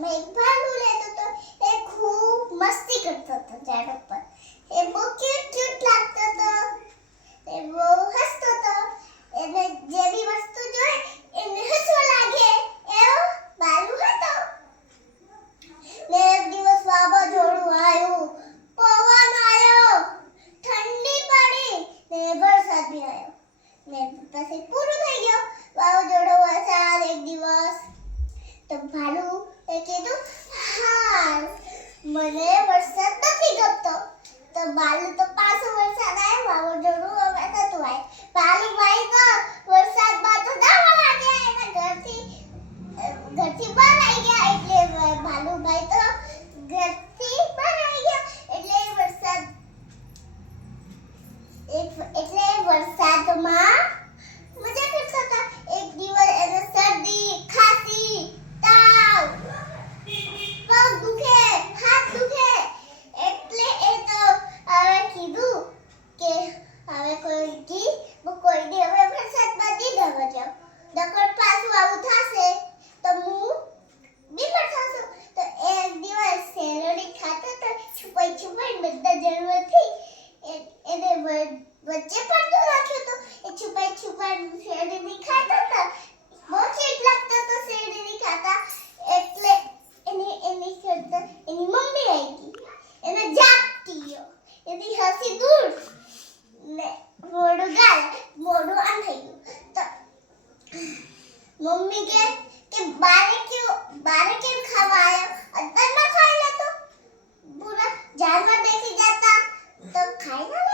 એમાં એક ભાલુ રહેતો હતો. એ ખૂબ મસ્તી કરતો હતો ઝાડ ઉપર. એ બહુ ક્યુટ લાગતો હતો. એ બહુ હસતો હતો. એને જે બી વસ્તુ જોઈ એને હસવા લાગે. એવો ભાલુ હતો. ને એક દિવસ વાવાઝોડું આવ્યું, પવન આવ્યો, ઠંડી પડી ને વરસાદ બી આવ્યો. ને પછી પૂરું થઈ ગયું વાવાઝોડું, વરસાદ, એક દિવસ. તો ભાલુ એ કીધું, હા મને વરસાદ નથી ગમતો. તો ભાલુ તો પાછો વરસાદ આવ્યો, વાવાઝોડું હવે નતું આવ્યું. ભાલુભાઈ તો વરસાદમાં તો નાવા લાગ્યા. એના ઘરથી બહાર આવી ગયા. એટલે ભાલુભાઈ તો ઘરથી બહાર આવી ગયા. એટલે વરસાદમાં મજા કરતા હતા. એક દિવસ એને શરદી, ખાંસી, તાવ, પગ દુખે, હાથ દુખે. એટલે એ તો હવે કીધું કે હવે કોઈને હવે વરસાદમાં નહીં જવા જાવ. નકર પાછું આવું થશે તો હું બીમાર થશું. તો એક દિવસ શેરડી ખાતો તો છુપાઈ બધા જણવાથી એને વચ્ચે પડતો રાખ્યો તો. એ છુપાઈ શેરડી ખાતા હતા. બહુ ચીટ લાગતો તો શેરડી ખાતા. એટલે એની મમ્મી આવી ગઈ. એને જાગતી ગયો. એની હસી દૂર ને મોઢું આમ થઈ ગયું. તો મમ્મી કે બારે કેમ ખાવા આવ્યો? અંદર ન ખાઈ લેતો? પૂરા જાનમાં દેખી જતા તો ખાઈ ના